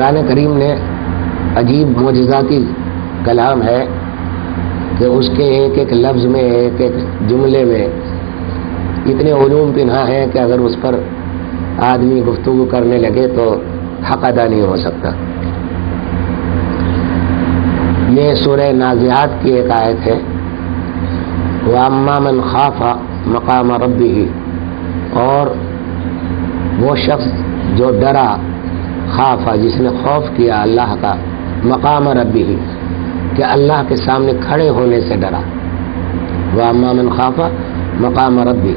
قرآن کریم نے عجیب معجزاتی کلام ہے کہ اس کے ایک ایک لفظ میں، ایک ایک جملے میں اتنے علوم پنہا ہیں کہ اگر اس پر آدمی گفتگو کرنے لگے تو حق ادا نہیں ہو سکتا۔ یہ سورہ نازعات کی ایک آیت ہے، وَأَمَّا مَنْ خَافَ مَقَامَ رَبِّهِ، اور وہ شخص جو ڈرا، خافا جس نے خوف کیا اللہ کا، مقام ربہ کہ اللہ کے سامنے کھڑے ہونے سے ڈرا، وَأَمَّا مَنْ خَافَ مقام ربہ،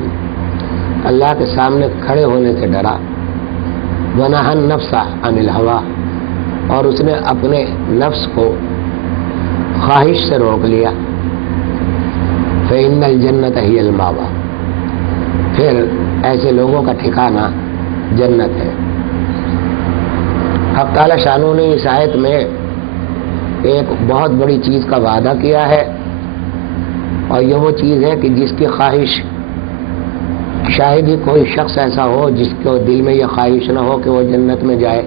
اللہ کے سامنے کھڑے ہونے سے ڈرا، وَنَهَى النَّفْسَ عَنِ الْهَوَىٰ، اور اس نے اپنے نفس کو خواہش سے روک لیا، فَإِنَّ الْجَنَّةَ هِيَ الْمَأْوَىٰ، پھر ایسے لوگوں کا ٹھکانہ جنت ہے۔ حق تعالی شانہ نے اس آیت میں ایک بہت بڑی چیز کا وعدہ کیا ہے، اور یہ وہ چیز ہے کہ جس کی خواہش، شاید ہی کوئی شخص ایسا ہو جس کو دل میں یہ خواہش نہ ہو کہ وہ جنت میں جائے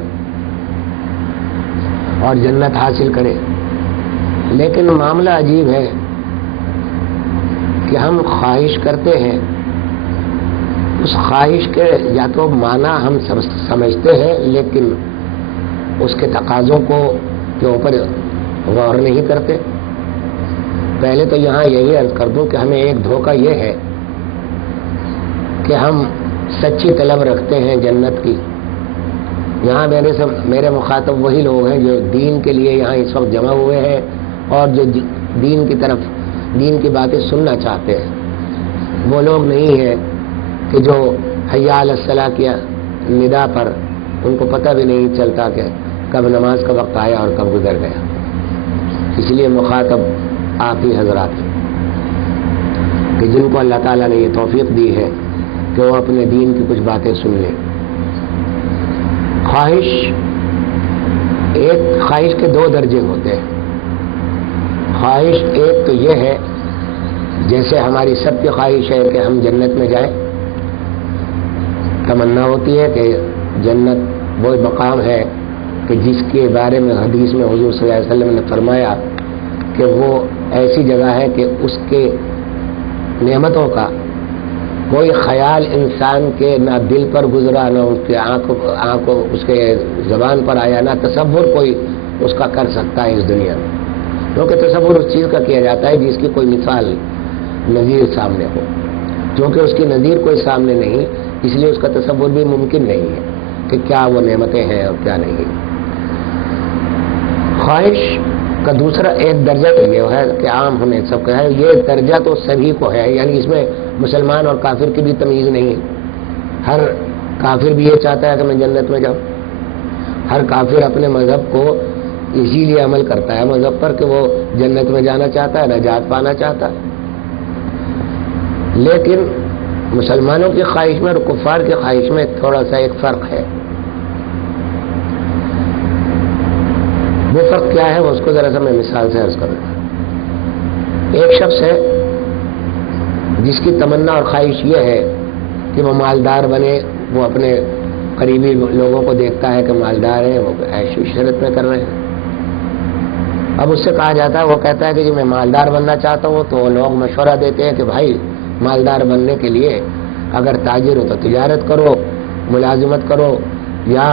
اور جنت حاصل کرے، لیکن معاملہ عجیب ہے کہ ہم خواہش کرتے ہیں، اس خواہش کے یا تو معنی ہم سمجھتے ہیں لیکن اس کے تقاضوں کے اوپر غور نہیں کرتے۔ پہلے تو یہاں یہی عرض کر دوں کہ ہمیں ایک دھوکہ یہ ہے کہ ہم سچی طلب رکھتے ہیں جنت کی۔ یہاں میرے مخاطب وہی لوگ ہیں جو دین کے لیے یہاں اس وقت جمع ہوئے ہیں اور جو دین کی طرف، دین کی باتیں سننا چاہتے ہیں۔ وہ لوگ نہیں ہیں کہ جو حی علی الصلاۃ کی ندا پر ان کو پتہ بھی نہیں چلتا کہ کب نماز کا وقت آیا اور کب گزر گیا۔ اس لیے مخاطب آپ ہی حضرات ہیں کہ جن کو اللہ تعالیٰ نے یہ توفیق دی ہے کہ وہ اپنے دین کی کچھ باتیں سن لیں۔ خواہش کے دو درجے ہوتے ہیں۔ خواہش ایک تو یہ ہے، جیسے ہماری سب کی خواہش ہے کہ ہم جنت میں جائیں، تمنا ہوتی ہے کہ جنت وہ مقام ہے کہ جس کے بارے میں حدیث میں حضور صلی اللہ علیہ وسلم نے فرمایا کہ وہ ایسی جگہ ہے کہ اس کے نعمتوں کا کوئی خیال انسان کے نہ دل پر گزرا، نہ اس کے آنکھوں اس کے زبان پر آیا، نہ تصور کوئی اس کا کر سکتا ہے اس دنیا میں، کیونکہ تصور اس چیز کا کیا جاتا ہے جس کی کوئی مثال نظیر سامنے ہو۔ کیونکہ اس کی نظیر کوئی سامنے نہیں، اس لیے اس کا تصور بھی ممکن نہیں ہے کہ کیا وہ نعمتیں ہیں اور کیا نہیں۔ خواہش کا دوسرا ایک درجہ تو یہ ہے کہ عام ہمیں سب کا ہے، یہ درجہ تو سبھی کو ہے، یعنی اس میں مسلمان اور کافر کی بھی تمیز نہیں ہے۔ ہر کافر بھی یہ چاہتا ہے کہ میں جنت میں جاؤں۔ ہر کافر اپنے مذہب کو اسی لیے عمل کرتا ہے مذہب پر کہ وہ جنت میں جانا چاہتا ہے، نجات پانا چاہتا ہے۔ لیکن مسلمانوں کی خواہش میں اور کفار کی خواہش میں تھوڑا سا ایک فرق ہے۔ وہ فرق کیا ہے وہ اس کو ذرا سا میں مثال سے عرض کروں گا۔ ایک شخص ہے جس کی تمنا اور خواہش یہ ہے کہ وہ مالدار بنے، وہ اپنے قریبی لوگوں کو دیکھتا ہے کہ مالدار ہیں، وہ عیش و عشرت میں کر رہے ہیں۔ اب اس سے کہا جاتا ہے، وہ کہتا ہے کہ جی میں مالدار بننا چاہتا ہوں، تو لوگ مشورہ دیتے ہیں کہ بھائی مالدار بننے کے لیے اگر تاجر ہو تو تجارت کرو، ملازمت کرو، یا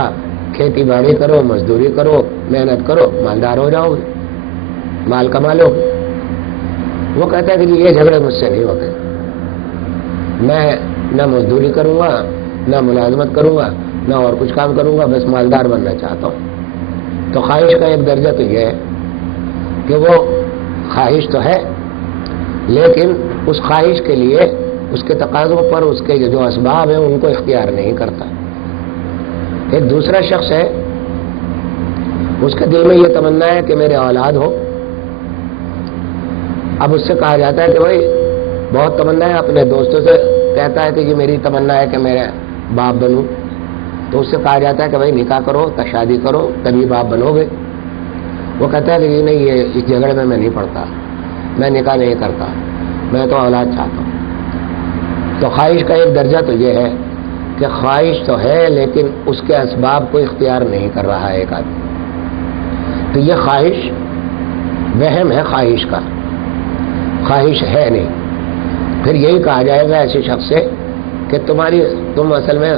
کھیتی باڑی کرو، مزدوری کرو، محنت کرو، مالدار ہو جاؤ گے، مال کما لو گے۔ وہ کہتا ہے کہ جی یہ جھگڑے مجھ سے نہیں ہوتے، میں نہ مزدوری کروں گا، نہ ملازمت کروں گا، نہ اور کچھ کام کروں گا، بس مالدار بننا چاہتا ہوں۔ تو خواہش کا ایک درجہ تو یہ ہے کہ وہ خواہش تو ہے، لیکن اس خواہش کے لیے اس کے تقاضوں پر اس کے جو اسباب ہیں ان کو اختیار نہیں کرتا۔ ایک دوسرا شخص ہے، اس کے دل میں یہ تمنا ہے کہ میرے اولاد ہو۔ اب اس سے کہا جاتا ہے کہ بھائی بہت تمنا ہے، اپنے دوستوں سے کہتا ہے کہ یہ میری تمنا ہے کہ میرے باپ بنوں، تو اس سے کہا جاتا ہے کہ بھائی نکاح کرو، شادی کرو، تبھی باپ بنو گے۔ وہ کہتا ہے کہ نہیں، یہ اس جھگڑے میں نہیں پڑتا، میں نکاح نہیں کرتا، میں تو اولاد چاہتا ہوں۔ تو خواہش کا ایک درجہ تو یہ ہے کہ خواہش تو ہے لیکن اس کے اسباب کو اختیار نہیں کر رہا ہے ایک آدمی۔ تو یہ خواہش وہم ہے خواہش کا، خواہش ہے نہیں. پھر یہی کہا جائے گا ایسے شخص سے کہ تم اصل میں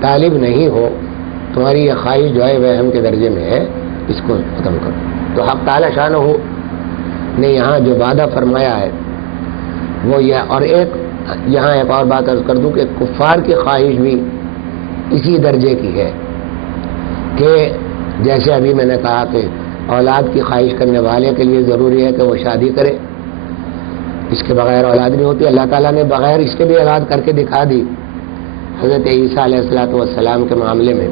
طالب نہیں ہو، تمہاری یہ خواہش جو ہے وہم کے درجے میں ہے، اس کو ختم کرو. تو حق تعالی شانہ نے یہاں جو وعدہ فرمایا ہے وہ یہ. اور یہاں ایک اور بات عرض کر دوں کہ کفار کی خواہش بھی اسی درجے کی ہے کہ جیسے ابھی میں نے کہا کہ اولاد کی خواہش کرنے والے کے لیے ضروری ہے کہ وہ شادی کرے، اس کے بغیر اولاد نہیں ہوتی. اللہ تعالیٰ نے بغیر اس کے بھی اولاد کر کے دکھا دی. حضرت عیسیٰ علیہ السلام کے معاملے میں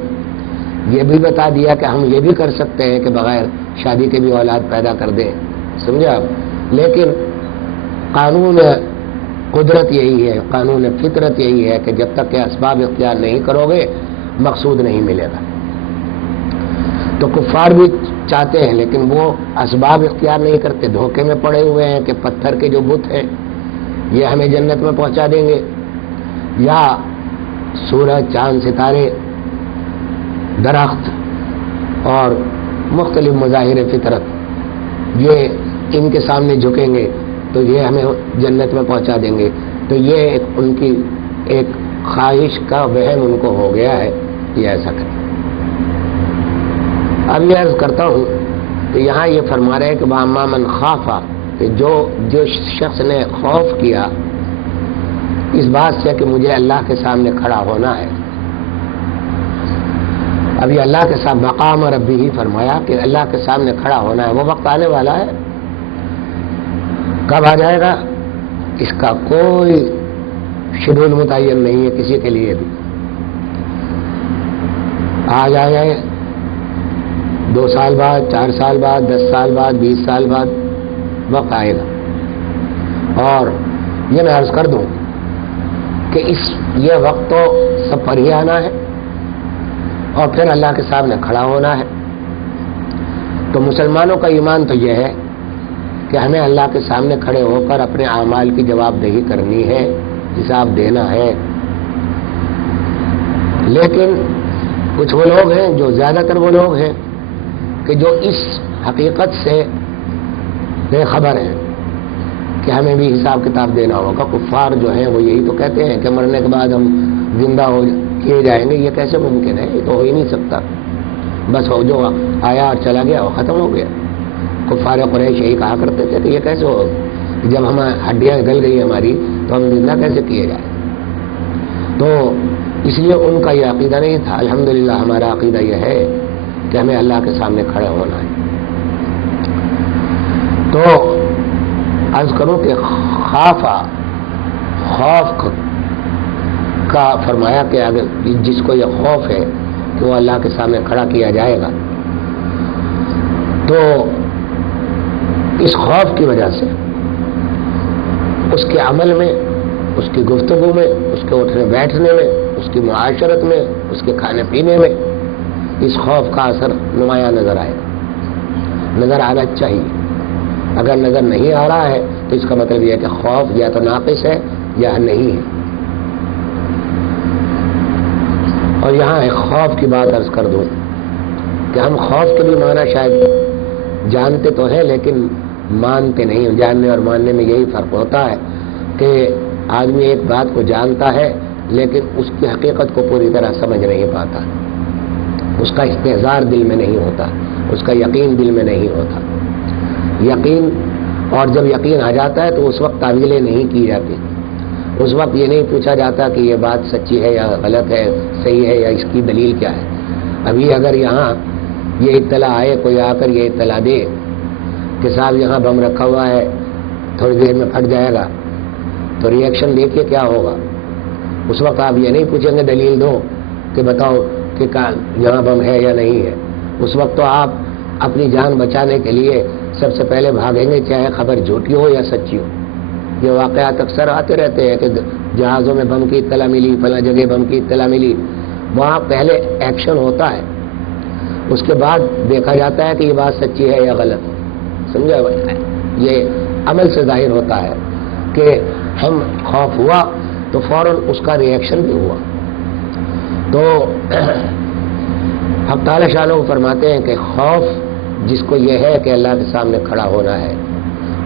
یہ بھی بتا دیا کہ ہم یہ بھی کر سکتے ہیں کہ بغیر شادی کے بھی اولاد پیدا کر دیں. سمجھا آپ؟ لیکن قانون قدرت یہی ہے، قانون فطرت یہی ہے کہ جب تک کہ اسباب اختیار نہیں کرو گے مقصود نہیں ملے گا. تو کفار بھی چاہتے ہیں لیکن وہ اسباب اختیار نہیں کرتے، دھوکے میں پڑے ہوئے ہیں کہ پتھر کے جو بت ہیں یہ ہمیں جنت میں پہنچا دیں گے، یا سورج چاند ستارے درخت اور مختلف مظاہر فطرت یہ ان کے سامنے جھکیں گے تو یہ ہمیں جنت میں پہنچا دیں گے. تو یہ ان کی ایک خواہش کا وہم ان کو ہو گیا ہے یہ ایسا کریں. اب یہ عرض کرتا ہوں کہ یہاں یہ فرما رہے ہیں کہ وَأَمَّا مَنْ خَافَ، کہ جو شخص نے خوف کیا اس بات سے کہ مجھے اللہ کے سامنے کھڑا ہونا ہے. ابھی اللہ کے ساتھ مقام ربی ہی فرمایا کہ اللہ کے سامنے کھڑا ہونا ہے. وہ وقت آنے والا ہے، کب آ جائے گا اس کا کوئی شیڈول متعین نہیں ہے کسی کے لیے بھی. آ جائے 2 سال بعد، 4 سال بعد، 10 سال بعد، 20 سال بعد وقت آئے گا. اور یہ میں عرض کر دوں کہ یہ وقت تو سب پر ہی آنا ہے اور پھر اللہ کے سامنے کھڑا ہونا ہے. تو مسلمانوں کا ایمان تو یہ ہے کہ ہمیں اللہ کے سامنے کھڑے ہو کر اپنے اعمال کی جواب دہی کرنی ہے، حساب دینا ہے. لیکن کچھ وہ لوگ ہیں، جو زیادہ تر وہ لوگ ہیں کہ جو اس حقیقت سے بے خبر ہیں کہ ہمیں بھی حساب کتاب دینا ہوگا. کفار جو ہیں وہ یہی تو کہتے ہیں کہ مرنے کے بعد ہم زندہ ہو کیے جائیں گے. یہ کیسے ممکن ہے؟ یہ تو ہو ہی نہیں سکتا. بس جو آیا اور چلا گیا وہ ختم ہو گیا. کفار قریش یہی کہا کرتے تھے کہ یہ کیسے ہو، جب ہم ہڈیاں گل گئی ہماری تو ہم زندہ کیسے کیے جائیں. تو اس لیے ان کا یہ عقیدہ نہیں تھا. الحمدللہ ہمارا عقیدہ یہ ہے کہ ہمیں اللہ کے سامنے کھڑے ہونا ہے. تو عرض کروں کہ خوف کا فرمایا کہ اگر جس کو یہ خوف ہے کہ وہ اللہ کے سامنے کھڑا کیا جائے گا تو اس خوف کی وجہ سے اس کے عمل میں، اس کی گفتگو میں، اس کے اٹھنے بیٹھنے میں، اس کی معاشرت میں، اس کے کھانے پینے میں اس خوف کا اثر نمایاں نظر آئے گا. نظر آنا چاہیے. اگر نظر نہیں آ رہا ہے تو اس کا مطلب یہ ہے کہ خوف یا تو ناقص ہے یا نہیں ہے. اور یہاں ایک خوف کی بات عرض کر دوں کہ ہم خوف کے بھی معنی شاید جانتے تو ہیں لیکن مانتے نہیں. جاننے اور ماننے میں یہی فرق ہوتا ہے کہ آدمی ایک بات کو جانتا ہے لیکن اس کی حقیقت کو پوری طرح سمجھ نہیں پاتا. اس کا استحضار دل میں نہیں ہوتا، اس کا یقین دل میں نہیں ہوتا. یقین، اور جب یقین آ جاتا ہے تو اس وقت تعویلیں نہیں کی جاتی. اس وقت یہ نہیں پوچھا جاتا کہ یہ بات سچی ہے یا غلط ہے، صحیح ہے یا اس کی دلیل کیا ہے. ابھی اگر یہاں یہ اطلاع آئے، کوئی آ کر یہ اطلاع دے کہ صاحب یہاں بم رکھا ہوا ہے تھوڑی دیر میں پھٹ جائے گا، تو ری ایکشن دیکھیے کیا ہوگا. اس وقت آپ یہ نہیں پوچھیں گے دلیل دو کہ بتاؤ کہ یہاں بم ہے یا نہیں ہے. اس وقت تو آپ اپنی جان بچانے کے لیے سب سے پہلے بھاگیں گے، چاہے خبر جھوٹی ہو یا سچی ہو. یہ واقعات اکثر آتے رہتے ہیں کہ جہازوں میں بم کی اطلاع ملی، فلاں جگہ بم کی اطلاع ملی. وہاں پہلے ایکشن ہوتا ہے، اس کے بعد دیکھا جاتا ہے کہ یہ بات سچی ہے یا غلط. سمجھا؟ یہ عمل سے ظاہر ہوتا ہے کہ ہم خوف ہوا تو فوراً اس کا ری ایکشن بھی ہوا. تو حق تعالی شانہ فرماتے ہیں کہ خوف جس کو یہ ہے کہ اللہ کے سامنے کھڑا ہونا ہے.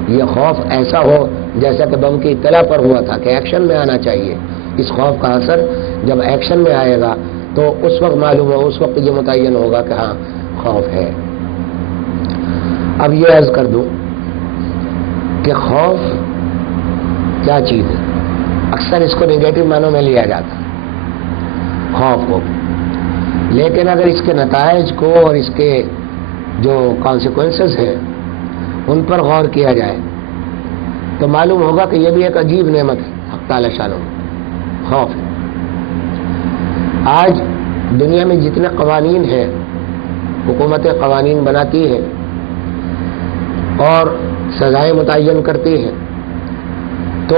یہ خوف ایسا ہو جیسا کہ بم کی اطلاع پر ہوا تھا کہ ایکشن میں آنا چاہیے. اس خوف کا اثر جب ایکشن میں آئے گا تو اس وقت معلوم ہو، اس وقت یہ متعین ہوگا کہ ہاں خوف ہے. اب یہ عرض کر دوں کہ خوف کیا چیز ہے. اکثر اس کو نگیٹو معنوں میں لیا جاتا خوف کو، لیکن اگر اس کے نتائج کو اور اس کے جو کانسیکوینسز ہیں ان پر غور کیا جائے تو معلوم ہوگا کہ یہ بھی ایک عجیب نعمت ہے حق تعالی شانہ خوف. آج دنیا میں جتنے قوانین ہیں، حکومتیں قوانین بناتی ہیں اور سزائیں متعین کرتی ہیں، تو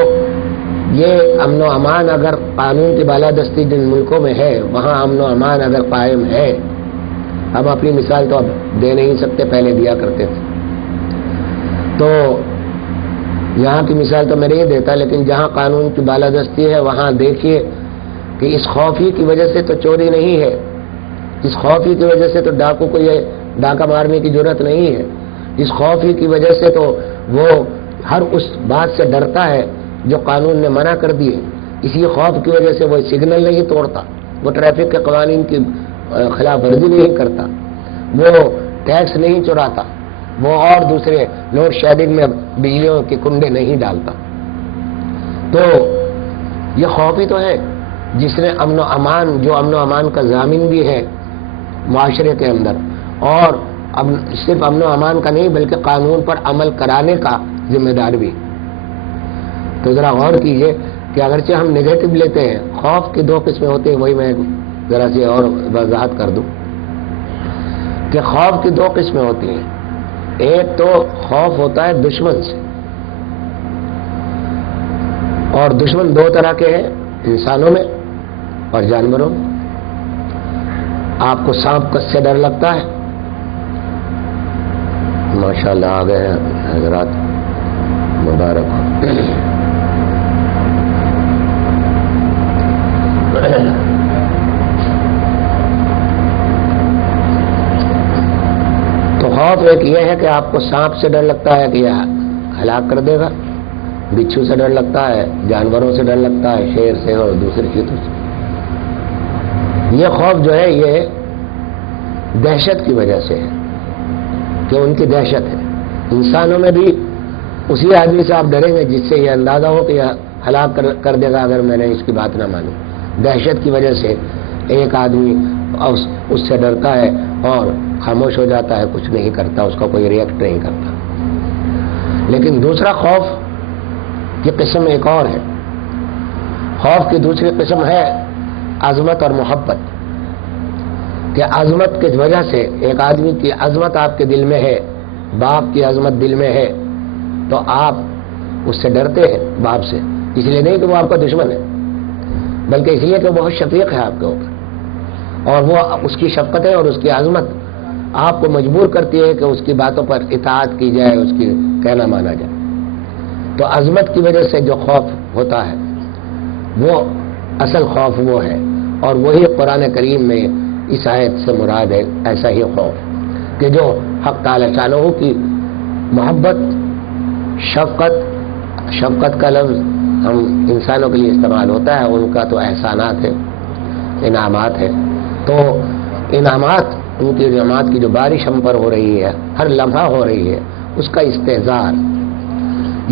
یہ امن و امان اگر قانون کی بالادستی جن ملکوں میں ہے وہاں امن و امان اگر قائم ہے، ہم اپنی مثال تو اب دے نہیں سکتے، پہلے دیا کرتے تھے. تو یہاں کی مثال تو میں نہیں دیتا، لیکن جہاں قانون کی بالادستی ہے وہاں دیکھیے کہ اس خوف ہی کی وجہ سے تو چوری نہیں ہے، اس خوف ہی کی وجہ سے تو ڈاکو کو یہ ڈاکہ مارنے کی ضرورت نہیں ہے، اس خوف ہی کی وجہ سے تو وہ ہر اس بات سے ڈرتا ہے جو قانون نے منع کر دی ہے. اسی خوف کی وجہ سے وہ سگنل نہیں توڑتا، وہ ٹریفک کے قوانین کی خلاف ورزی نہیں کرتا، وہ ٹیکس نہیں چراتا، وہ اور دوسرے لوڈ شیڈنگ میں بجلیوں کے کنڈے نہیں ڈالتا. تو یہ خوف ہی تو ہے جس نے امن و امان، جو امن و امان کا ضامن بھی ہے معاشرے کے اندر، اور صرف امن و امان کا نہیں بلکہ قانون پر عمل کرانے کا ذمہ دار بھی. تو ذرا غور کیجئے کہ اگرچہ ہم نگیٹو لیتے ہیں، خوف کی دو قسمیں ہوتی ہیں، وہی میں ذرا سی اور وضاحت کر دوں کہ خوف کی دو قسمیں ہوتی ہیں. ایک تو خوف ہوتا ہے دشمن سے، اور دشمن دو طرح کے ہیں، انسانوں میں اور جانوروں میں. آپ کو سانپ کس سے ڈر لگتا ہے؟ ماشاءاللہ آ گئے ہیں حضرات، مبارک ہو. تو خوف ایک یہ ہے کہ آپ کو سانپ سے ڈر لگتا ہے کہ یہ ہلاک کر دے گا، بچھو سے ڈر لگتا ہے، جانوروں سے ڈر لگتا ہے، شیر سے اور دوسری چیزوں سے. یہ خوف جو ہے یہ دہشت کی وجہ سے ہے کہ ان کی دہشت ہے. انسانوں میں بھی اسی آدمی سے آپ ڈریں گے جس سے یہ اندازہ ہو کہ یہ ہلاک کر دے گا اگر میں نے اس کی بات نہ مانی. دہشت کی وجہ سے ایک آدمی اس سے ڈرتا ہے اور خاموش ہو جاتا ہے، کچھ نہیں کرتا، اس کا کوئی ریئیکٹ نہیں کرتا. لیکن دوسرا خوف کی قسم ایک اور ہے. خوف کی دوسری قسم ہے عظمت اور محبت، کہ عظمت کی وجہ سے ایک آدمی کی عظمت آپ کے دل میں ہے، باپ کی عظمت دل میں ہے تو آپ اس سے ڈرتے ہیں، باپ سے، اس لیے نہیں کہ وہ آپ کا دشمن ہے بلکہ اس لیے کہ وہ بہت شفیق ہے آپ کے اوپر، اور وہ اس کی شفقت ہے اور اس کی عظمت آپ کو مجبور کرتی ہے کہ اس کی باتوں پر اطاعت کی جائے، اس کی کہنا مانا جائے. تو عظمت کی وجہ سے جو خوف ہوتا ہے وہ اصل خوف وہ ہے، اور وہی قرآن کریم میں اس آیت سے مراد ہے ایسا ہی خوف کہ جو حق تعالی شانہ کی محبت، شفقت کا لفظ ہم انسانوں کے لیے استعمال ہوتا ہے، ان کا تو احسانات ہے، انعامات ہے. تو انعامات، ان کی انعامات کی جو بارش ہم پر ہو رہی ہے، ہر لمحہ ہو رہی ہے، اس کا استحضار،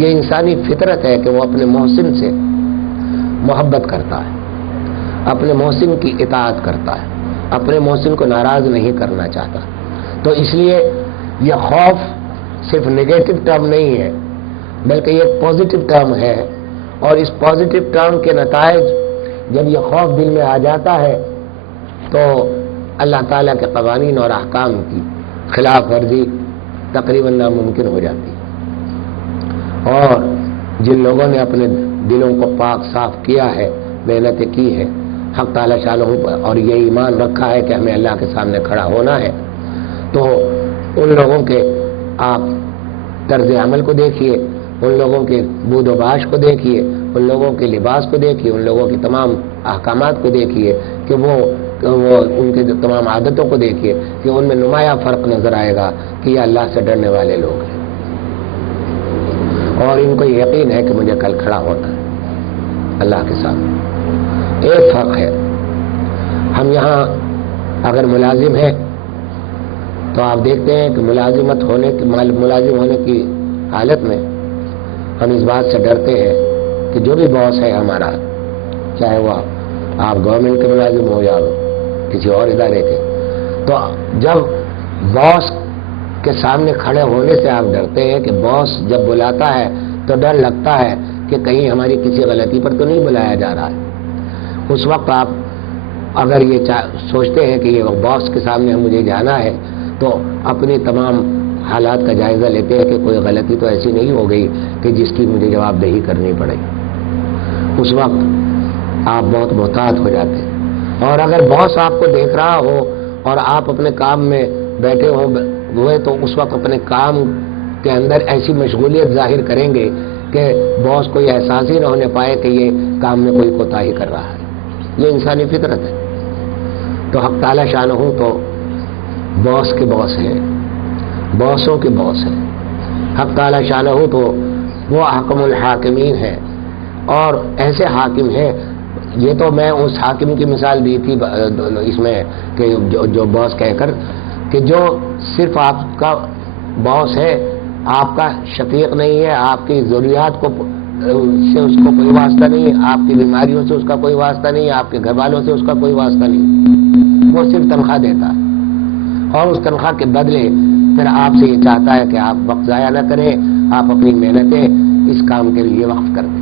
یہ انسانی فطرت ہے کہ وہ اپنے محسن سے محبت کرتا ہے، اپنے محسن کی اطاعت کرتا ہے، اپنے محسن کو ناراض نہیں کرنا چاہتا. تو اس لیے یہ خوف صرف نگیٹو ٹرم نہیں ہے بلکہ یہ پازیٹو ٹرم ہے، اور اس پازیٹو ٹرم کے نتائج جب یہ خوف دل میں آ جاتا ہے تو اللہ تعالیٰ کے قوانین اور احکام کی خلاف ورزی تقریباً ناممکن ہو جاتی ہے. اور جن لوگوں نے اپنے دلوں کو پاک صاف کیا ہے، محنتیں کی ہے حق تعالیٰ شانہ پر، اور یہ ایمان رکھا ہے کہ ہمیں اللہ کے سامنے کھڑا ہونا ہے، تو ان لوگوں کے آپ طرز عمل کو دیکھیے، ان لوگوں کے بود و باش کو دیکھیے، ان لوگوں کے لباس کو دیکھیے، ان لوگوں کے تمام احکامات کو دیکھیے کہ وہ وہ ان کے تمام عادتوں کو دیکھیے کہ ان میں نمایاں فرق نظر آئے گا کہ یہ اللہ سے ڈرنے والے لوگ ہیں اور ان کو یقین ہے کہ مجھے کل کھڑا ہونا ہے اللہ کے ساتھ۔ ایک فرق ہے، ہم یہاں اگر ملازم ہیں تو آپ دیکھتے ہیں کہ ملازم ہونے کی حالت میں ہم اس بات سے ڈرتے ہیں کہ جو بھی باس ہے ہمارا، چاہے وہ آپ گورنمنٹ کے ملازم ہو یا کسی اور ادارے کے، تو جب باس کے سامنے کھڑے ہونے سے آپ ڈرتے ہیں کہ باس جب بلاتا ہے تو ڈر لگتا ہے کہ کہیں ہماری کسی غلطی پر تو نہیں بلایا جا رہا ہے۔ اس وقت آپ اگر یہ سوچتے ہیں کہ یہ باس کے سامنے مجھے جانا ہے تو اپنی تمام حالات کا جائزہ لیتے ہیں کہ کوئی غلطی تو ایسی نہیں ہو گئی کہ جس کی مجھے جواب دہی کرنی پڑے۔ اس وقت آپ بہت محتاط ہو جاتے ہیں، اور اگر باس آپ کو دیکھ رہا ہو اور آپ اپنے کام میں بیٹھے ہوئے تو اس وقت اپنے کام کے اندر ایسی مشغولیت ظاہر کریں گے کہ باس کو یہ احساس ہی نہ ہونے پائے کہ یہ کام میں کوئی کوتاہی کر رہا ہے۔ یہ انسانی فطرت ہے۔ تو حق تعالی شانہ تو باس کے باس ہیں، باسوں کے باس ہیں۔ حق تعالی شانہ تو وہ حکم الحاکمین ہے، اور ایسے حاکم ہیں۔ یہ تو میں اس حاکم کی مثال دی تھی اس میں کہ جو باس کہہ کر کہ جو صرف آپ کا باس ہے، آپ کا شفیق نہیں ہے، آپ کی ضروریات سے اس کو کوئی واسطہ نہیں ہے، آپ کی بیماریوں سے اس کا کوئی واسطہ نہیں ہے، آپ کے گھر والوں سے اس کا کوئی واسطہ نہیں، وہ صرف تنخواہ دیتا ہے، اور اس تنخواہ کے بدلے پھر آپ سے یہ چاہتا ہے کہ آپ وقت ضائع نہ کریں، آپ اپنی محنتیں اس کام کے لیے وقف کر دیں۔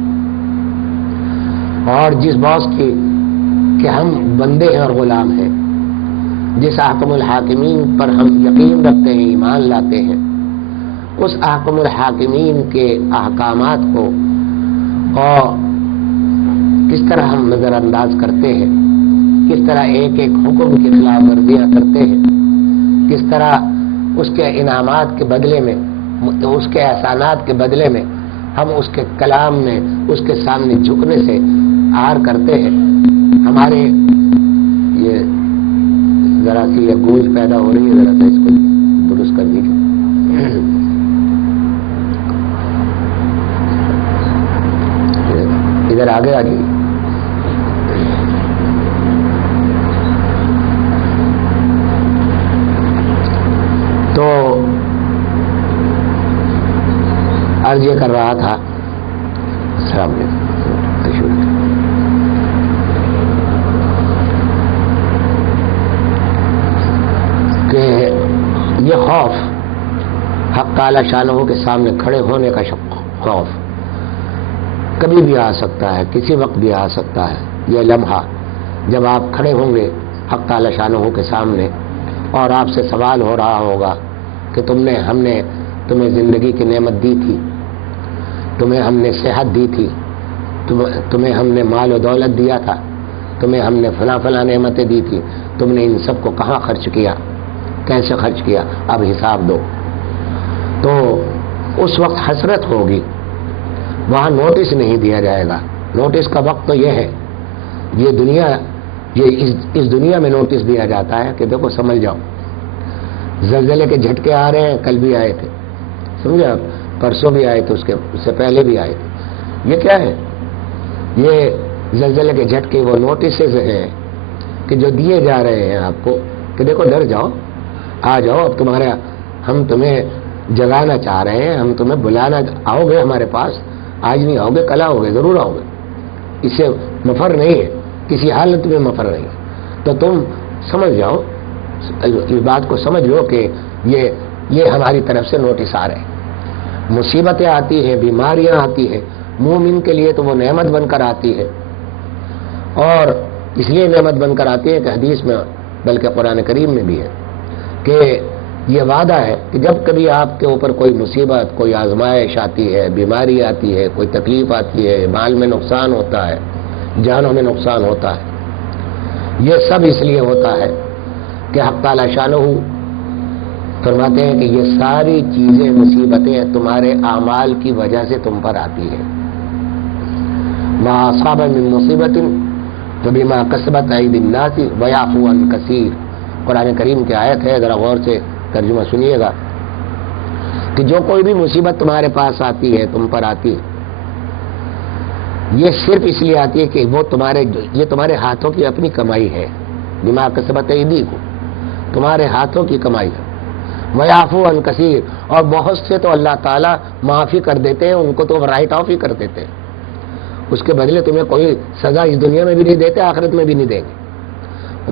اور جس باس کی کہ ہم بندے ہیں اور غلام ہیں، جس حکم الحاکمین پر ہم یقین رکھتے ہیں، ایمان لاتے ہیں، اس حکم الحاکمین کے احکامات کو اور کس طرح ہم نظر انداز کرتے ہیں، کس طرح ایک ایک حکم کی خلاف ورزیاں کرتے ہیں، کس طرح اس کے انعامات کے بدلے میں، اس کے احسانات کے بدلے میں ہم اس کے کلام میں اس کے سامنے جھکنے سے آر کرتے ہیں۔ ہمارے یہ ذرا سی یہ گونج پیدا ہو رہی ہے، ذرا سا اس کو درست کر دیجیے۔ ادھر آگے آ جائیے۔ تو عرض یہ کر رہا تھا، السلام علیکم، کہ یہ خوف حق تعالی شانہ کے سامنے کھڑے ہونے کا خوف کبھی بھی آ سکتا ہے، کسی وقت بھی آ سکتا ہے۔ یہ لمحہ جب آپ کھڑے ہوں گے حق تعالی شانہ کے سامنے اور آپ سے سوال ہو رہا ہوگا کہ ہم نے تمہیں زندگی کی نعمت دی تھی، تمہیں ہم نے صحت دی تھی، تمہیں ہم نے مال و دولت دیا تھا، تمہیں ہم نے فلاں نعمتیں دی تھی، تم نے ان سب کو کہاں خرچ کیا، کیسے خرچ کیا، اب حساب دو۔ تو اس وقت حسرت ہوگی، وہاں نوٹس نہیں دیا جائے گا۔ نوٹس کا وقت تو یہ ہے، اس دنیا میں نوٹس دیا جاتا ہے کہ دیکھو سمجھ جاؤ، زلزلے کے جھٹکے آ رہے ہیں، کل بھی آئے تھے، سمجھا، پرسوں بھی آئے تھے، اس سے پہلے بھی آئے تھے۔ یہ کیا ہے؟ یہ زلزلے کے جھٹکے وہ نوٹسز ہیں کہ جو دیے جا رہے ہیں آپ کو کہ دیکھو ڈر جاؤ، آ جاؤ، اب ہم تمہیں جگانا چاہ رہے ہیں، ہم تمہیں بلانا، آؤ گے ہمارے پاس، آج نہیں آؤ گے کل آؤ گے، ضرور آؤ گے، اس سے مفر نہیں ہے، کسی حالت میں مفر نہیں ہے۔ تو تم سمجھ جاؤ، اس بات کو سمجھ لو کہ یہ ہماری طرف سے نوٹس آ رہے ہیں۔ مصیبتیں آتی ہیں، بیماریاں آتی ہیں، مومن کے لیے تو وہ نعمت بن کر آتی ہے، اور اس لیے نعمت بن کر آتی ہے کہ حدیث میں بلکہ قرآن کریم میں بھی ہے کہ یہ وعدہ ہے کہ جب کبھی آپ کے اوپر کوئی مصیبت، کوئی آزمائش آتی ہے، بیماری آتی ہے، کوئی تکلیف آتی ہے، مال میں نقصان ہوتا ہے، جانوں میں نقصان ہوتا ہے، یہ سب اس لیے ہوتا ہے کہ حق تعالی شانہ فرماتے ہیں کہ یہ ساری چیزیں، مصیبتیں تمہارے اعمال کی وجہ سے تم پر آتی ہیں۔ ما اصاب من مصیبت تو بما کسبت ایدی الناس ویعفو عن کثیر، قرآن کریم کی آیت ہے، ذرا غور سے ترجمہ سنیے گا کہ جو کوئی بھی مصیبت تمہارے پاس آتی ہے، تم پر آتی ہے، یہ صرف اس لیے آتی ہے کہ وہ یہ تمہارے ہاتھوں کی اپنی کمائی ہے، بما کسبت ایدیکم، تمہارے ہاتھوں کی کمائی ہے، ویعفو عن کثیر، اور بہت سے تو اللہ تعالیٰ معافی کر دیتے ہیں، ان کو تو رائٹ آف ہی کر دیتے ہیں، اس کے بدلے تمہیں کوئی سزا اس دنیا میں بھی نہیں دیتے، آخرت میں بھی نہیں دیں گے،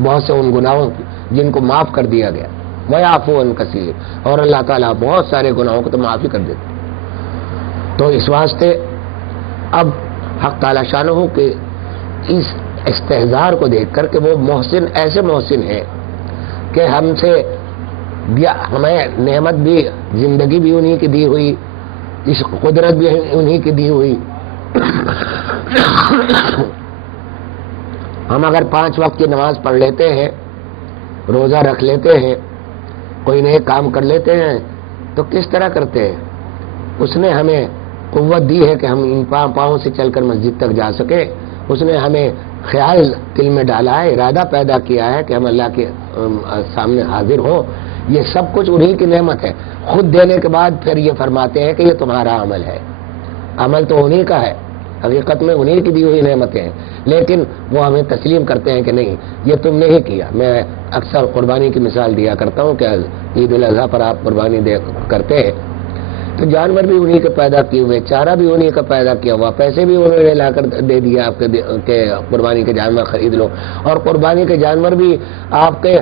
بہت سے ان گناہوں کی جن کو معاف کر دیا گیا، ویعفو عن کثیر، اور اللہ تعالیٰ بہت سارے گناہوں کو تو معافی کر دیتے۔ تو اس واسطے اب حق تعالیٰ شانہ کے اس استحضار کو دیکھ کر کہ وہ محسن ایسے محسن ہے کہ ہم سے ہمیں نعمت بھی، زندگی بھی انہی کی دی ہوئی، اس قدرت بھی انہی کی دی ہوئی، ہم اگر 5 وقت کی نماز پڑھ لیتے ہیں، روزہ رکھ لیتے ہیں، کوئی نئے کام کر لیتے ہیں، تو کس طرح کرتے ہیں؟ اس نے ہمیں قوت دی ہے کہ ہم ان پاؤں سے چل کر مسجد تک جا سکیں، اس نے ہمیں خیال دل میں ڈالا ہے، ارادہ پیدا کیا ہے کہ ہم اللہ کے سامنے حاضر ہوں، یہ سب کچھ انہی کی نعمت ہے۔ خود دینے کے بعد پھر یہ فرماتے ہیں کہ یہ تمہارا عمل ہے، عمل تو انہی کا ہے، حقیقت میں انہی کی دی ہوئی نعمتیں ہیں، لیکن وہ ہمیں تسلیم کرتے ہیں کہ نہیں، یہ تم نے ہی کیا۔ میں اکثر قربانی کی مثال دیا کرتا ہوں کہ عید الاضحیٰ پر آپ قربانی کرتے ہیں تو جانور بھی انہی کے پیدا کیے ہوئے، چارہ بھی انہی کا پیدا کیا ہوا، پیسے بھی انہوں نے لا کر دے دیا آپ کے قربانی کے جانور خرید لو، اور قربانی کے جانور بھی آپ کے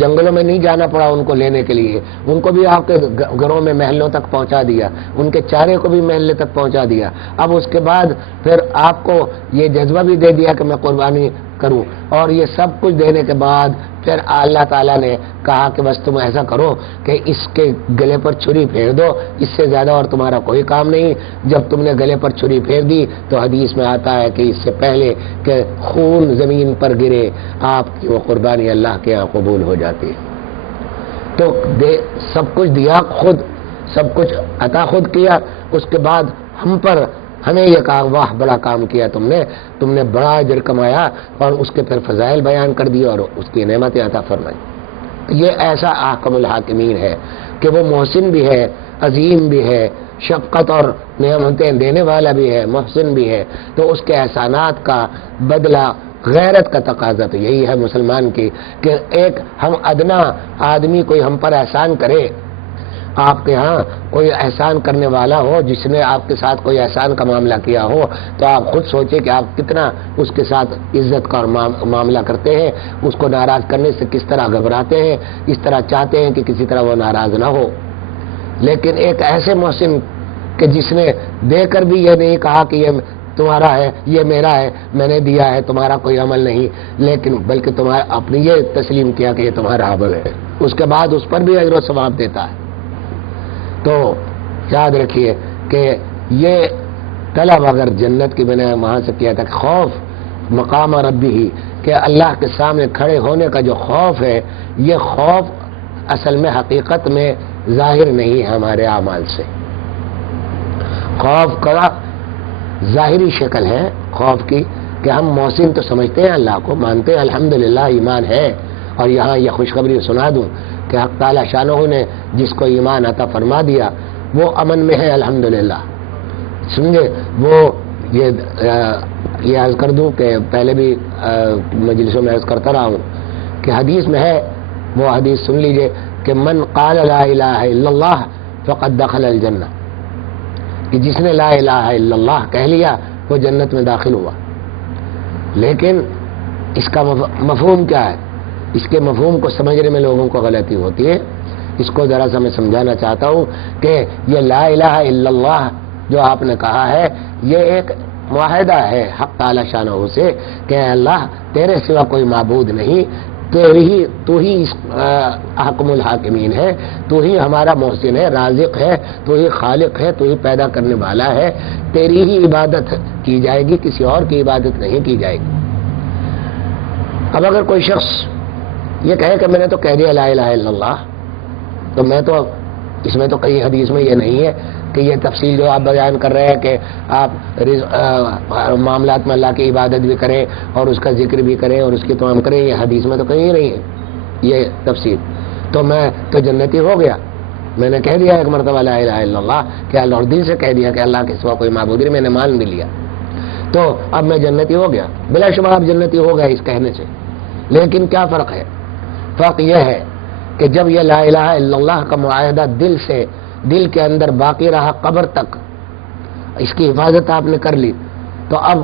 جنگلوں میں نہیں جانا پڑا ان کو لینے کے لیے، ان کو بھی آپ کے گھروں میں محلوں تک پہنچا دیا، ان کے چارے کو بھی محلے تک پہنچا دیا۔ اب اس کے بعد پھر آپ کو یہ جذبہ بھی دے دیا کہ میں قربانی کروں، اور یہ سب کچھ دینے کے بعد پھر اللہ تعالیٰ نے کہا کہ بس تم ایسا کرو کہ اس کے گلے پر چھری پھیر دو، اس سے زیادہ اور تمہارا کوئی کام نہیں۔ جب تم نے گلے پر چھری پھیر دی تو حدیث میں آتا ہے کہ اس سے پہلے کہ خون زمین پر گرے آپ کی وہ قربانی اللہ کے یہاں قبول ہو جاتی ہے۔ تو سب کچھ دیا خود، سب کچھ عطا خود کیا، اس کے بعد ہم پر ہمیں یہ کہا واہ بڑا کام کیا تم نے بڑا اجر کمایا، اور اس کے پھر فضائل بیان کر دیے اور اس کی نعمتیں عطا فرمائی۔ یہ ایسا احکم الحاکمین ہے کہ وہ محسن بھی ہے، عظیم بھی ہے، شفقت اور نعمتیں دینے والا بھی ہے، محسن بھی ہے، تو اس کے احسانات کا بدلہ غیرت کا تقاضا تو یہی ہے مسلمان کی کہ ایک ہم ادنا آدمی کوئی ہم پر احسان کرے، آپ کے ہاں کوئی احسان کرنے والا ہو جس نے آپ کے ساتھ کوئی احسان کا معاملہ کیا ہو، تو آپ خود سوچیں کہ آپ کتنا اس کے ساتھ عزت کا معاملہ کرتے ہیں، اس کو ناراض کرنے سے کس طرح گھبراتے ہیں، اس طرح چاہتے ہیں کہ کسی طرح وہ ناراض نہ ہو۔ لیکن ایک ایسے محسن کہ جس نے دے کر بھی یہ نہیں کہا کہ یہ تمہارا ہے، یہ میرا ہے، میں نے دیا ہے، تمہارا کوئی عمل نہیں، لیکن بلکہ تمہارا اپنی یہ تسلیم کیا کہ یہ تمہارا عمل ہے، اس کے بعد اس پر بھی اجر و ثواب دیتا ہے۔ تو یاد رکھیے کہ یہ طلب اگر جنت کی میں نے وہاں سے کیا تھا کہ خوف مقام ربی ہی، کہ اللہ کے سامنے کھڑے ہونے کا جو خوف ہے، یہ خوف اصل میں حقیقت میں ظاہر نہیں ہے ہمارے اعمال سے۔ خوف کا ظاہری شکل ہے خوف کی کہ ہم محسن تو سمجھتے ہیں، اللہ کو مانتے ہیں، الحمدللہ ایمان ہے، اور یہاں یہ خوشخبری سنا دوں کہ حق تعالیٰ شانہ نے جس کو ایمان عطا فرما دیا وہ امن میں ہے الحمدللہ، سمجھے۔ وہ یہ عرض کر دوں کہ پہلے بھی مجلسوں میں عرض کرتا رہا ہوں کہ حدیث میں ہے، وہ حدیث سن لیجئے کہ من قال لا الہ الا اللہ فقد دخل الجنہ، کہ جس نے لا الہ الا اللہ کہہ لیا وہ جنت میں داخل ہوا۔ لیکن اس کا مفہوم کیا ہے؟ اس کے مفہوم کو سمجھنے میں لوگوں کو غلطی ہوتی ہے، اس کو ذرا سا میں سمجھانا چاہتا ہوں کہ یہ لا الہ الا اللہ جو آپ نے کہا ہے یہ ایک معاہدہ ہے حق تعالی شانہ سے کہ اللہ تیرے سوا کوئی معبود نہیں، تو ہی حکم الحاکمین ہے، تو ہی ہمارا محسن ہے، رازق ہے، تو ہی خالق ہے، تو ہی پیدا کرنے والا ہے، تیری ہی عبادت کی جائے گی، کسی اور کی عبادت نہیں کی جائے گی۔ اب اگر کوئی شخص یہ کہے کہ میں نے تو کہہ دیا لا الہ الا اللہ، تو میں تو اس میں تو کئی حدیث میں یہ نہیں ہے کہ یہ تفصیل جو آپ بیان کر رہے ہیں کہ آپ معاملات میں اللہ کی عبادت بھی کریں اور اس کا ذکر بھی کریں اور اس کی تمام کریں، یہ حدیث میں تو کہیں نہیں ہے یہ تفصیل. تو میں تو جنتی ہو گیا، میں نے کہہ دیا ایک مرتبہ لا الہ الا اللہ کہ اللہ، اور دل سے کہہ دیا کہ اللہ کے سوا کوئی معبود نہیں، میں نے مان بھی لیا، تو اب میں جنتی ہو گیا. بلا شبہ آپ جنتی ہو گئے اس کہنے سے. لیکن کیا فرق ہے؟ فرق یہ ہے کہ جب یہ لا الہ الا اللہ کا معاہدہ دل کے اندر باقی رہا قبر تک، اس کی حفاظت آپ نے کر لی، تو اب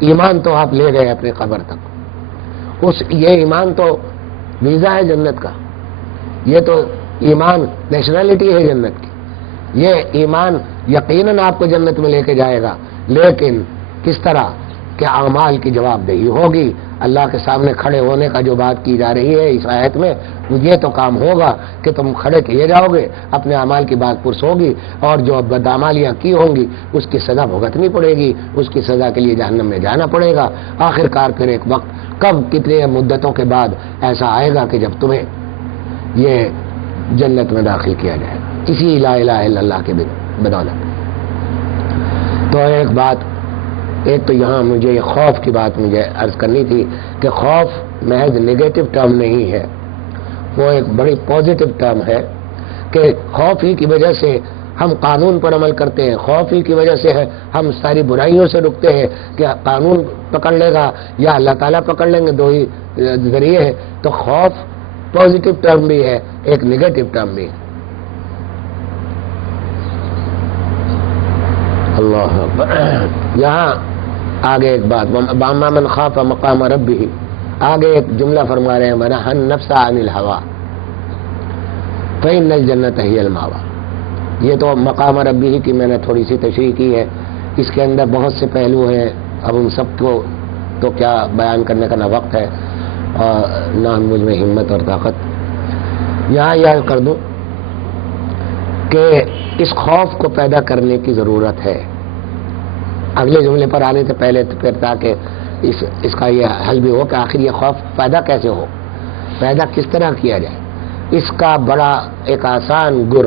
ایمان تو آپ لے گئے اپنے قبر تک. یہ ایمان تو ویزا ہے جنت کا، یہ تو ایمان نیشنلٹی ہے جنت کی. یہ ایمان یقیناً آپ کو جنت میں لے کے جائے گا، لیکن کس طرح کہ اعمال کی جواب دہی ہوگی. اللہ کے سامنے کھڑے ہونے کا جو بات کی جا رہی ہے اس آیت میں، یہ تو کام ہوگا کہ تم کھڑے کیے جاؤ گے، اپنے اعمال کی بات پرس ہوگی، اور جو بدعمالیاں کی ہوں گی اس کی سزا بھگتنی پڑے گی، اس کی سزا کے لیے جہنم میں جانا پڑے گا. آخرکار پھر ایک وقت کب کتنے مدتوں کے بعد ایسا آئے گا کہ جب تمہیں یہ جنت میں داخل کیا جائے گا اسی لا الہ الا اللہ کے بدولت. تو ایک تو یہاں مجھے یہ خوف کی بات مجھے عرض کرنی تھی کہ خوف محض نگیٹو ٹرم نہیں ہے، وہ ایک بڑی پازیٹو ٹرم ہے کہ خوف ہی کی وجہ سے ہم قانون پر عمل کرتے ہیں، خوف ہی کی وجہ سے ہم ساری برائیوں سے رکتے ہیں کہ قانون پکڑ لے گا یا اللہ تعالیٰ پکڑ لیں گے، دو ہی ذریعے ہیں. تو خوف پازیٹو ٹرم بھی ہے، ایک نگیٹو ٹرم بھی ہے. اللہ یہاں آگے ایک بات، واما من خاف مقام ربہ، آگے ایک جملہ فرما رہے ہیں ونہى النفس عن الہوى فإن الجنة هي المأوى. یہ تو مقام ربہ کی میں نے تھوڑی سی تشریح کی ہے، اس کے اندر بہت سے پہلو ہیں، اب ان سب کو تو کیا بیان کرنے کا نہ وقت ہے اور نہ مجھ میں ہمت اور طاقت. یہاں یہ کر دوں کہ اس خوف کو پیدا کرنے کی ضرورت ہے. اگلے جملے پر آنے سے پہلے پھر تاکہ اس کا یہ حل بھی ہو کہ آخر یہ خوف پیدا کیسے ہو، پیدا کس طرح کیا جائے. اس کا بڑا ایک آسان گر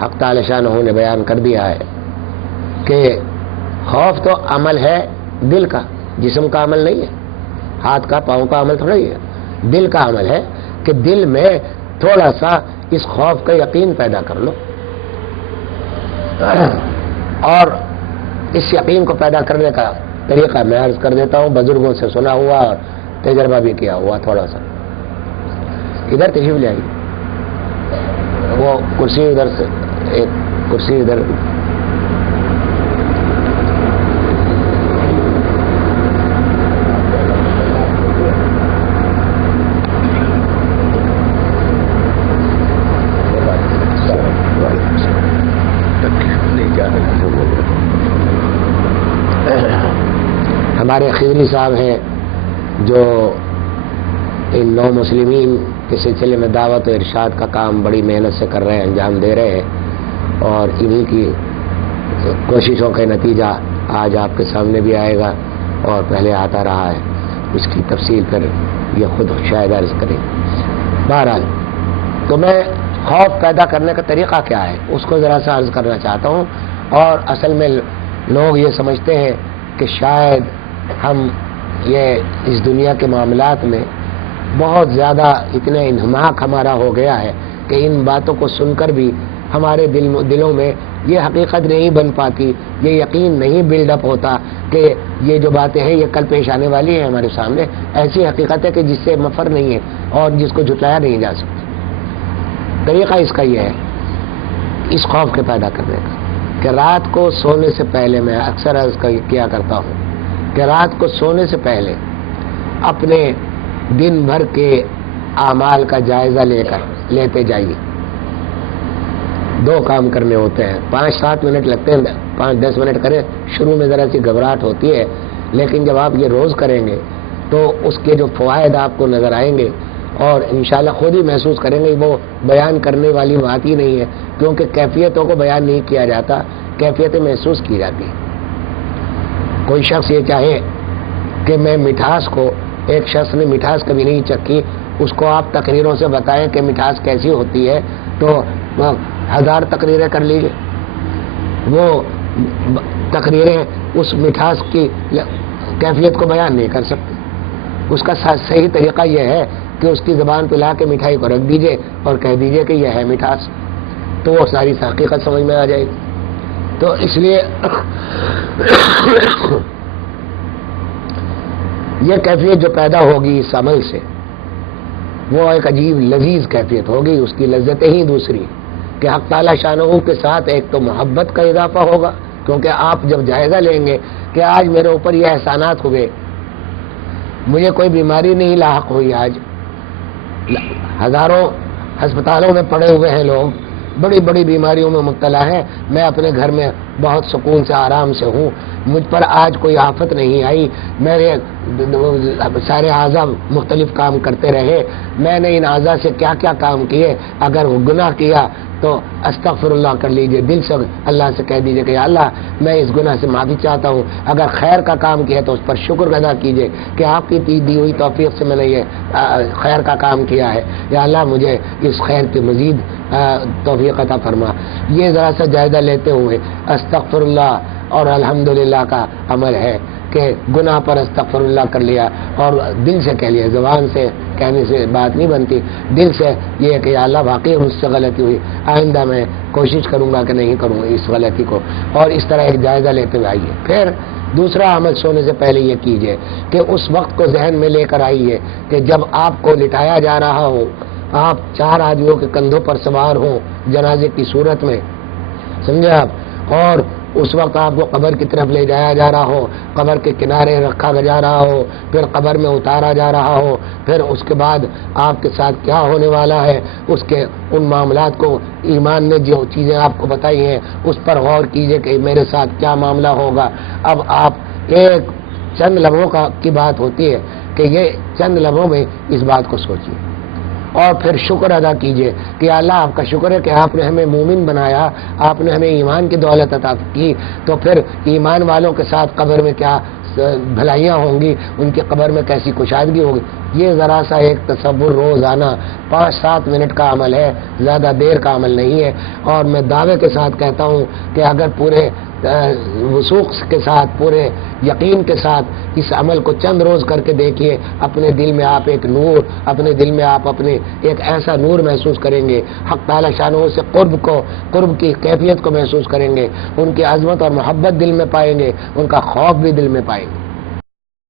حق تعالی شانہ نے بیان کر دیا ہے کہ خوف تو عمل ہے دل کا، جسم کا عمل نہیں ہے، ہاتھ کا پاؤں کا عمل تھوڑا ہی ہے، دل کا عمل ہے کہ دل میں تھوڑا سا اس خوف کا یقین پیدا کر لو. اور اس یقین کو پیدا کرنے کا طریقہ میں عرض کر دیتا ہوں، بزرگوں سے سنا ہوا اور تجربہ بھی کیا ہوا تھوڑا سا. ادھر تشریف لے آئیے، وہ کرسی ادھر سے، ایک کرسی ادھر. ہمارے خضری صاحب ہیں جو ان نو مسلمین کے سلسلے میں دعوت و ارشاد کا کام بڑی محنت سے کر رہے ہیں، انجام دے رہے ہیں، اور انہی کی کوششوں کا نتیجہ آج آپ کے سامنے بھی آئے گا اور پہلے آتا رہا ہے. اس کی تفصیل پھر یہ خود شاید عرض کریں. بہرحال تو میں خوف پیدا کرنے کا طریقہ کیا ہے اس کو ذرا سا عرض کرنا چاہتا ہوں. اور اصل میں لوگ یہ سمجھتے ہیں کہ شاید ہم یہ اس دنیا کے معاملات میں بہت زیادہ اتنے انہماک ہمارا ہو گیا ہے کہ ان باتوں کو سن کر بھی ہمارے دلوں میں یہ حقیقت نہیں بن پاتی، یہ یقین نہیں بلڈ اپ ہوتا کہ یہ جو باتیں ہیں یہ کل پیش آنے والی ہیں ہمارے سامنے. ایسی حقیقت ہے کہ جس سے مفر نہیں ہے اور جس کو جھٹلایا نہیں جا سکتا. طریقہ اس کا یہ ہے اس خوف کے پیدا کرنے کا کہ رات کو سونے سے پہلے، میں اکثر عرض کیا کرتا ہوں کہ رات کو سونے سے پہلے اپنے دن بھر کے اعمال کا جائزہ لیتے جائیے. 2 کام کرنے ہوتے ہیں، 5-7 منٹ لگتے ہیں، 5-10 منٹ کریں. شروع میں ذرا سی گھبراہٹ ہوتی ہے، لیکن جب آپ یہ روز کریں گے تو اس کے جو فوائد آپ کو نظر آئیں گے اور انشاءاللہ خود ہی محسوس کریں گے. وہ بیان کرنے والی بات ہی نہیں ہے، کیونکہ کیفیتوں کو بیان نہیں کیا جاتا، کیفیتیں محسوس کی جاتی ہیں. کوئی شخص یہ چاہے کہ میں مٹھاس کو، ایک شخص نے مٹھاس کبھی نہیں چکھی اس کو آپ تقریروں سے بتائیں کہ مٹھاس کیسی ہوتی ہے تو 1000 تقریریں کر لیجیے، وہ تقریریں اس مٹھاس کی کیفیت کو بیان نہیں کر سکتی۔ اس کا صحیح طریقہ یہ ہے کہ اس کی زبان پہ لا کے مٹھائی کو رکھ دیجئے اور کہہ دیجئے کہ یہ ہے مٹھاس، تو وہ ساری حقیقت سمجھ میں آ جائے گی۔ تو اس لیے یہ کیفیت جو پیدا ہوگی اس عمل سے، وہ ایک عجیب لذیذ کیفیت ہوگی، اس کی لذتیں ہی دوسری کہ حق تعالی شانہ کے ساتھ ایک تو محبت کا اضافہ ہوگا، کیونکہ آپ جب جائزہ لیں گے کہ آج میرے اوپر یہ احسانات ہوئے، مجھے کوئی بیماری نہیں لاحق ہوئی، آج ہزاروں ہسپتالوں میں پڑے ہوئے ہیں لوگ، بڑی بڑی بیماریوں میں مبتلا ہیں، میں اپنے گھر میں بہت سکون سے آرام سے ہوں، مجھ پر آج کوئی آفت نہیں آئی، میرے سارے اعضاء مختلف کام کرتے رہے، میں نے ان اعضاء سے کیا کیا کام کیے، اگر وہ گناہ کیا تو استغفر اللہ کر لیجئے، دل سے اللہ سے کہہ دیجئے کہ یا اللہ میں اس گناہ سے معافی چاہتا ہوں، اگر خیر کا کام کیا تو اس پر شکر ادا کیجئے کہ آپ کی دی ہوئی توفیق سے میں نے یہ خیر کا کام کیا ہے، یا اللہ مجھے اس خیر کی مزید توفیق عطا فرما۔ یہ ذرا سا جائزہ لیتے ہوئے استغفر اللہ اور الحمدللہ کا عمل ہے کہ گناہ پر استغفر اللہ کر لیا اور دل سے کہہ لیا، زبان سے کہنے سے بات نہیں بنتی، دل سے یہ کہ یا اللہ واقعی مجھ سے غلطی ہوئی، آئندہ میں کوشش کروں گا کہ نہیں کروں اس غلطی کو، اور اس طرح ایک جائزہ لیتے ہوئے آئیے۔ پھر دوسرا عمل سونے سے پہلے یہ کیجئے کہ اس وقت کو ذہن میں لے کر آئیے کہ جب آپ کو لٹایا جا رہا ہو، آپ 4 آدمیوں کے کندھوں پر سوار ہوں جنازے کی صورت میں، سمجھے آپ، اور اس وقت آپ کو قبر کی طرف لے جایا جا رہا ہو، قبر کے کنارے رکھا جا رہا ہو، پھر قبر میں اتارا جا رہا ہو، پھر اس کے بعد آپ کے ساتھ کیا ہونے والا ہے، اس کے ان معاملات کو ایمان نے جو چیزیں آپ کو بتائی ہیں اس پر غور کیجئے کہ میرے ساتھ کیا معاملہ ہوگا۔ اب آپ ایک چند لمحوں کی بات ہوتی ہے کہ یہ چند لمحوں میں اس بات کو سوچیے اور پھر شکر ادا کیجئے کہ اللہ آپ کا شکر ہے کہ آپ نے ہمیں مومن بنایا، آپ نے ہمیں ایمان کی دولت عطا کی، تو پھر ایمان والوں کے ساتھ قبر میں کیا بھلائیاں ہوں گی، ان کی قبر میں کیسی کشادگی ہوگی۔ یہ ذرا سا ایک تصور روزانہ 5-7 منٹ کا عمل ہے، زیادہ دیر کا عمل نہیں ہے، اور میں دعوے کے ساتھ کہتا ہوں کہ اگر پورے وثوق کے ساتھ، پورے یقین کے ساتھ اس عمل کو چند روز کر کے دیکھیے، اپنے دل میں آپ ایک نور، اپنے دل میں آپ اپنے ایک ایسا نور محسوس کریں گے، حق تعالی شانہ سے قرب کی کیفیت کو محسوس کریں گے، ان کی عظمت اور محبت دل میں پائیں گے، ان کا خوف بھی دل میں پائیں گے۔